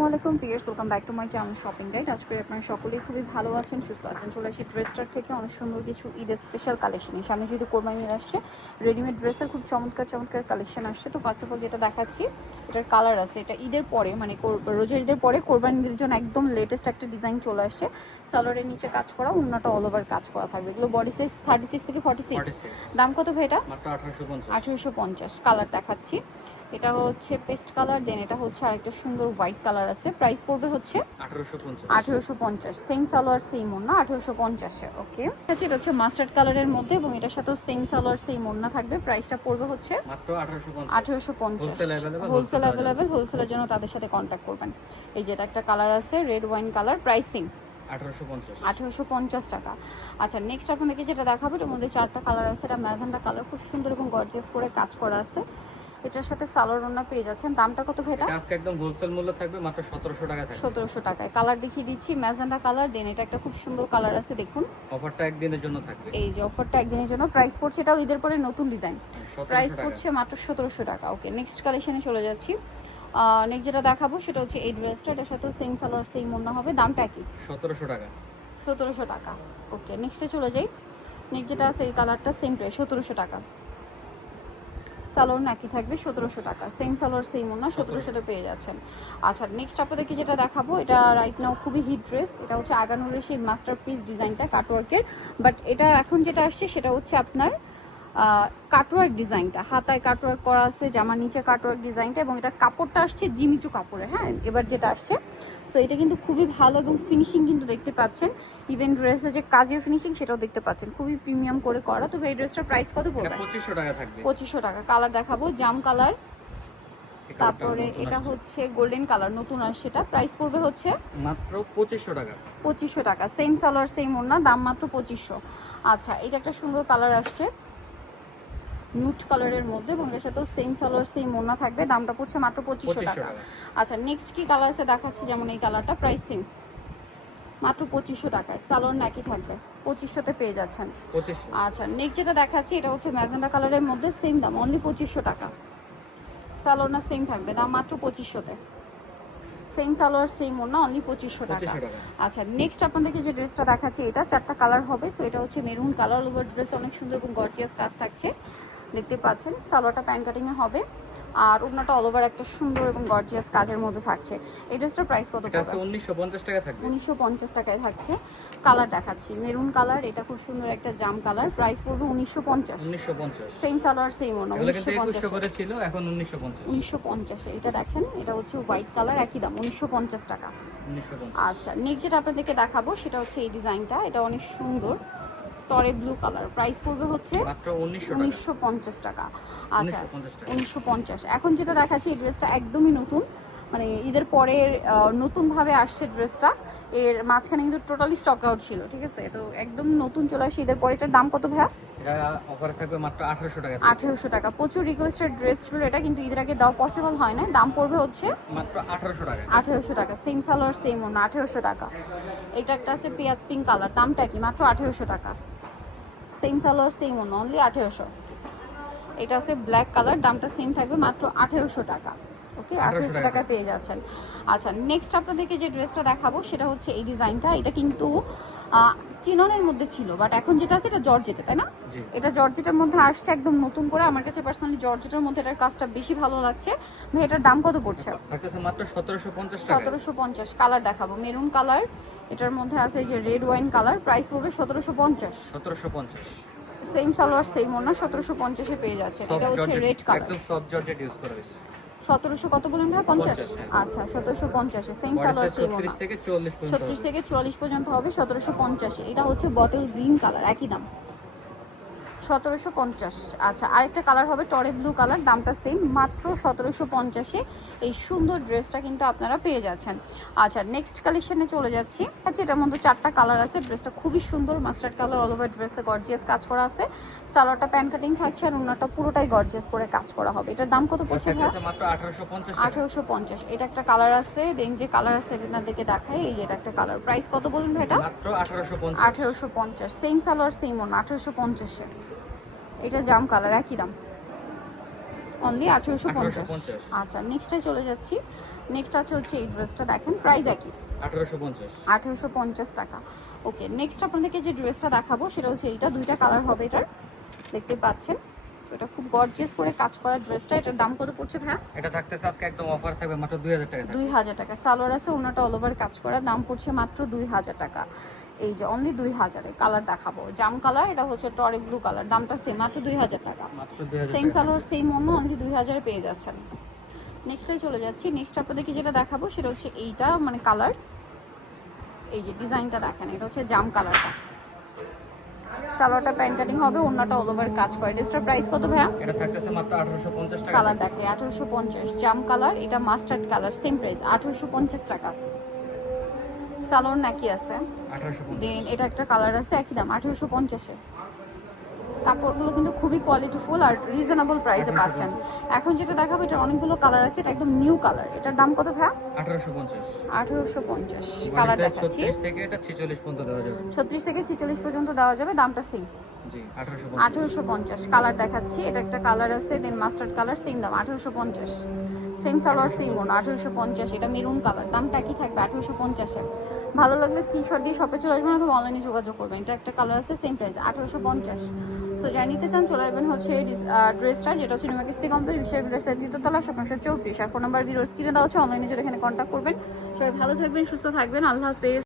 আসসালামু আলাইকুম viewers, welcome back to my channel shopping guide. আজকে আপনারা সকলেই খুবই ভালো আছেন, সুস্থ আছেন। চলে আসি ড্রেসটার থেকে অনেক সুন্দর কিছু ঈদের স্পেশাল কালেকশন। সামনে যেহেতু কোরবানি আসছে, রেডিমেড ড্রেসের খুব চমৎকার চমৎকার কালেকশন আসছে। তো ফার্স্ট অফ অল যেটা দেখাচ্ছি, এটার কালার আছে, এটা ঈদের পরে মানে রোজার ঈদের পরে কোরবানির জন্য একদম লেটেস্ট একটা ডিজাইন চলে আসছে। সালোয়ারের নিচে কাজ করা, অন্যটা অল ওভার কাজ করা থাকবে। এগুলো বডি সাইজ 36 থেকে 46। দাম কত ভাই এটা? মাত্র 1850। 1850। কালার দেখাচ্ছি, এটা হচ্ছে পেস্ট কালার, দেন এটা হচ্ছে আরেকটা সুন্দর হোয়াইট কালার আছে। প্রাইস পড়বে হচ্ছে 1850। সেম সালোয়ার সেম ওড়না 1850 এ। ওকে, আচ্ছা, এটা হচ্ছে মাস্টার্ড কালারের মধ্যে এবং এটার সাথেও সেম সালোয়ার সেম ওড়না থাকবে। প্রাইসটা পড়বে হচ্ছে মাত্র 1850। হোলসেল অ্যাভেলেবেল, হোলসেলের জন্য তাদের সাথে কন্ট্যাক্ট করবেন। এই যে এটা একটা কালার আছে, রেড ওয়াইন কালার, প্রাইসিং 1850 টাকা। আচ্ছা, নেক্সট আপনাদেরকে যেটা দেখাবো, এর মধ্যে চারটা কালার আছে। এটা ম্যাজেন্টা কালার, খুব সুন্দর এবং গর্জিয়াস করে কাজ করা আছে। এটার সাথে সালোয়ার ওড়না পেয়ে যাচ্ছেন। দামটা কত ভাই? এটা আজকে একদম হোলসেল মূল্য থাকবে মাত্র 1700 টাকা থাকবে। 1700 টাকায়। কালার দেখিয়ে দিচ্ছি, ম্যাজেন্টা কালার, দেন এটা একটা খুব সুন্দর কালার আছে, দেখুন। অফারটা একদিনের জন্য থাকবে। এই যে অফারটা একদিনের জন্য। প্রাইস পড়ছে, এটাও ঈদের পরে নতুন ডিজাইন, প্রাইস পড়ছে মাত্র 1700 টাকা। ওকে, নেক্সট কালেকশনে চলে যাচ্ছি। নেক্সট যেটা দেখাবো সেটা হচ্ছে এই ড্রেসটা, এটার সাথে সেম সালোয়ার সেম ওড়না হবে। দামটা কি? 1700 টাকা। 1700 টাকা। ওকে, নেক্সটে চলে যাই। নেক্সট যেটা আছে এই কালারটা, সেম প্রাইস 1700 টাকা। সালোয়ার নাকি থাকবে 1700 টাকা। সেম সালোয়ার সেম ওড়না 1700 পেয়ে যাচ্ছেন। আচ্ছা, নেক্সট আপনাদেরকে যেটা দেখাবো, এটা রাইট নাও খুবই হিট ড্রেস। এটা হচ্ছে আগানুরের সেই মাস্টারপিস ডিজাইনটা কাটওয়ার্কের, বাট এটা এখন যেটা আসছে সেটা হচ্ছে আপনার কাটওয়ার্ক ডিজাইনটা, হাতায় কাটওয়ার্ক করা আছে, জামার নিচে কাটওয়ার্ক ডিজাইনটা, এবং এটা কাপড়টা আসছে জিমিচু কাপড়ে। হ্যাঁ, এবার যেটা আসছে, সো এটা কিন্তু খুবই ভালো এবং ফিনিশিং কিন্তু দেখতে পাচ্ছেন। ইভেন ড্রেসের যে কাজের ফিনিশিং সেটাও দেখতে পাচ্ছেন, খুবই প্রিমিয়াম করে করা। তো এই ড্রেসটার প্রাইস কত পড়বে? 2500 টাকা থাকবে। 2500 টাকা। কালার দেখাবো, জাম কালার, তারপরে এটা হচ্ছে গোল্ডেন কালার, নতুন আর সেটা। প্রাইস পড়বে হচ্ছে মাত্র 2500 টাকা। 2500 টাকা। সেম সালোয়ার সেম ওড়না, দাম মাত্র 2500। আচ্ছা, এটা একটা সুন্দর কালার আসছে নুট কালারের মধ্যে, এবং এর সাথেও সেম সালোয়ার সেম ওড়না থাকবে। দামটা পড়ছে মাত্র 2500 টাকা। আচ্ছা, নেক্সট কি কালার আছে দেখাচ্ছি, যেমন এই কালারটা, প্রাইস সেম মাত্র 2500 টাকায়। সালোয়ার নাকি থাকবে, 2500তে পেয়ে যাচ্ছেন। 2500। আচ্ছা, নেক্সট যেটা দেখাচ্ছি, এটা হচ্ছে ম্যাজেন্টা কালারের মধ্যে, সেম দাম, অনলি 2500 টাকা। সালোয়ার না সেম থাকবে, দাম মাত্র 2500তে। সেম সালোয়ার সেম ওড়না, অনলি 2500 টাকা। আচ্ছা, নেক্সট আপনাদেরকে যে ড্রেসটা দেখাচ্ছি, এটা চারটা কালার হবে। সো এটা হচ্ছে মেরুন কালার, ওভার ড্রেস অনেক সুন্দর এবং গর্জিয়াস কাজ থাকছে, দেখতে পাচ্ছেন। সালোয়ারটা প্যান্ট কাটিংয়ে হবে, আর ওড়নাটা অল ওভার একটা সুন্দর এবং গর্জিয়াস কাজের মধ্যে থাকছে। এই ড্রেসটার প্রাইস কত পড়বে? এটা 1950 টাকা থাকবে। 1950 টাকায় থাকছে। কালার দেখাচ্ছি, মেরুন কালার, এটা খুব সুন্দর একটা জাম কালার। প্রাইস পড়বে 1950। 1950। সেম সালোয়ার সেম ওড়না, 1950 করে ছিল, এখন 1950। 1950। এটা দেখেন, এটা হচ্ছে হোয়াইট কালার, একই দাম 1950 টাকা। 1950। আচ্ছা, নেক্সট যেটা আপনাদেরকে দেখাবো সেটা হচ্ছে এই ডিজাইনটা, এটা অনেক সুন্দর, টরে ব্লু কালার। প্রাইস পড়বে হচ্ছে মাত্র 1950 টাকা। আচ্ছা, 1950 টাকা। 1950। এখন যেটা দেখাচ্ছি, এই ড্রেসটা একদমই নতুন, মানে ঈদের পরে নতুনভাবে আসছে ড্রেসটা। এর মাঝখানে কিন্তু টোটালি স্টক আউট ছিল, ঠিক আছে? তো একদম নতুন চলে আসে ঈদের পরে। এটার দাম কত ভাইয়া? এটা অফারে থাকবে মাত্র 1800 টাকা। 1800 টাকা। প্রচুর রিকোয়েস্টেড ড্রেস ছিল এটা, কিন্তু ঈদের আগে দেওয়া পসিবল হয় না। দাম পড়বে হচ্ছে মাত্র 1800 টাকা। 1800 টাকা। সেম সালোয়ার সেম ওড়না, 1800 টাকা। এটা একটা আছে পেঁয়াজ পিঙ্ক কালার, দামটা কি? মাত্র 1800 টাকা। সেম সালোয়ার সেম ওড়না, অনলি 1800। এটা আছে ব্ল্যাক কালার, দামটা সেম থাকবে, মাত্র 1800 টাকা। ওকে, 1800 টাকায় পেয়ে যাচ্ছেন। আচ্ছা, নেক্সট আপনাদেরকে যে ড্রেসটা দেখাবো সেটা হচ্ছে এই ডিজাইনটা। এটা কিন্তু চিননের মধ্যে ছিল, বাট এখন যেটা আছে এটা জর্জেটে, তাই না? এটা জর্জেটের মধ্যে আসছে একদম নতুন করে। আমার কাছে পার্সোনালি জর্জেটের মধ্যে এটার কাজটা বেশি ভালো লাগছে। ভাই, এটার দাম কত পড়ছে? থাকতেছে মাত্র 1750 টাকা। 1750। কালার দেখাবো, মেরুন কালার, এটার মধ্যে আছে এই যে রেড ওয়াইন কালার। প্রাইস পড়বে 1750। 1750। সেম সালোয়ার সেম ওড়না, 1750 এ পেয়ে যাচ্ছে। এটা হচ্ছে রেড কালার, একদম সফট জর্জেট ইউজ করা হয়েছে। 1700 কত বলেন ভাই? 50। আচ্ছা, 1750 এ সেম সালোয়ার সেম ওড়না। 36 থেকে 44 পর্যন্ত। 36 থেকে 44 পর্যন্ত হবে, 1750 এ। এটা হচ্ছে বটল গ্রিন কালার, একই দাম, 1750। আচ্ছা, আরেকটা কালার হবে টরে ব্লু কালার, দামটা সেম, মাত্র 1750-এ এই সুন্দর ড্রেসটা কিন্তু আপনারা পেয়ে যাচ্ছেন। আচ্ছা, নেক্সট কালেকশনে চলে যাচ্ছি। আচ্ছা, এটার মধ্যে চারটা কালার আছে। ড্রেসটা খুবই সুন্দর, মাস্টার্ড কালার, অল ওভার ড্রেসে গর্জিয়াস কাজ করা আছে। সালোয়ারটা প্যান্ট কাটিং থাকছে, আর ওনাটা পুরোটাই গর্জিয়াস করে কাজ করা হবে। এটার দাম কত পড়ছে ভাই? মাত্র 1850 টাকা। 1850। এটা একটা কালার আছে, দেন যে কালার আছে আপনাদেরকে দেখাই। এই যে এটা একটা কালার, প্রাইস কত বলুন ভাই? এটা মাত্র 1850। 1850। সেম সালোয়ার সেম ওড়না, 1850-এ। এটা জাম কালার, একই দাম। অনলি 1850। 1850 আচ্ছা নেক্সটে চলে যাচ্ছি। নেক্সট আছে হচ্ছে এই ড্রেসটা, দেখেন প্রাইস একই 1850 1850 টাকা। ওকে নেক্সট আপনাদেরকে যে ড্রেসটা দেখাবো সেটা হচ্ছে এইটা, দুইটা কালার হবে এটার, দেখতে পাচ্ছেন। সো এটা খুব গর্জিয়াস করে কাজ করা ড্রেসটা। এটার দাম কত পড়ছে ভাইয়া? এটা থাকতেছে আজকে একদম অফার থাকবে মাত্র 2000 টাকা থাকবে। 2000 টাকা। সালোয়ার আছে, ওনাটা অল ওভার কাজ করা, দাম পড়ছে মাত্র 2000 টাকা। এই যে অনলি 2000 এ কালার দেখাবো, জাম কালার, এটা হচ্ছে টরে ব্লু কালার, দামটা সেম মাত্র 2000 টাকা। মাত্র 2000 সেম টাকা। সালোয়ার সেম অন্য, অনলি 2000 এ পেয়ে যাচ্ছেন। নেক্সটে চলে যাচ্ছি। নেক্সট আপনাদেরকে যেটা দেখাবো সেটা হচ্ছে এইটা, মানে কালার, এই যে ডিজাইনটা দেখেন, এটা হচ্ছে জাম কালারটা। সালোয়ারটা প্যান্ট কাটিং হবে, ওন্নাটা অল ওভার কাজ করে। ড্রেসটার প্রাইস কত ভাইয়া? এটা থাকতেছে মাত্র 1850 টাকা। কালার দেখে 1850, জাম কালার, এটা মাস্টার্ড কালার, সেম প্রাইস 1850 টাকা। সালোয়ার নাকি আছে, 1850 দেন এটা একটা কালার আছে, একই দাম 1850 এ। কাপড়গুলো কিন্তু খুবই কোয়ালিটিফুল আর রিজনেবল প্রাইসে পাচ্ছেন। এখন যেটা দেখাবো এটা অনেকগুলো কালার আছে, এটা একদম নিউ কালার। এটার দাম কত ভাইয়া? 1850 1850। কালার দেখাচ্ছি, 36 থেকে এটা 46 পর্যন্ত দেওয়া যাবে। 36 থেকে 46 পর্যন্ত দেওয়া যাবে, দামটা সেম জি 1850 1850। কালার দেখাচ্ছি, এটা একটা কালার আছে, দেন মাস্টার্ড কালার, সেম দাম 1850। Same salwar same own 1850। এটা মেরুন কালার, দামটা কি থাকবে 1850 এ। ভালো লাগলে স্ক্রিনশট দিয়ে শপে চলে আসবেন অথবা অনলাইনে যোগাযোগ করবেন। এটা একটা কালার আছে, সেম প্রাইস 1850। সো যাই নিতে চান চলে আসবেন হচ্ছে ড্রেসটা, যেটা হচ্ছে নিউ কিস্তি কমপ্লেক্স বিশ্বের বিলাস দ্বিতীয়তলা, শপ নম্বর 34। আর ফোন নাম্বার ভিডিওর স্ক্রিনে দেওয়া হচ্ছে, অনলাইনে যেটা এখানে কন্ট্যাক্ট করবেন। সবাই ভালো থাকবেন, সুস্থ থাকবেন, আল্লাহ হাফেজ।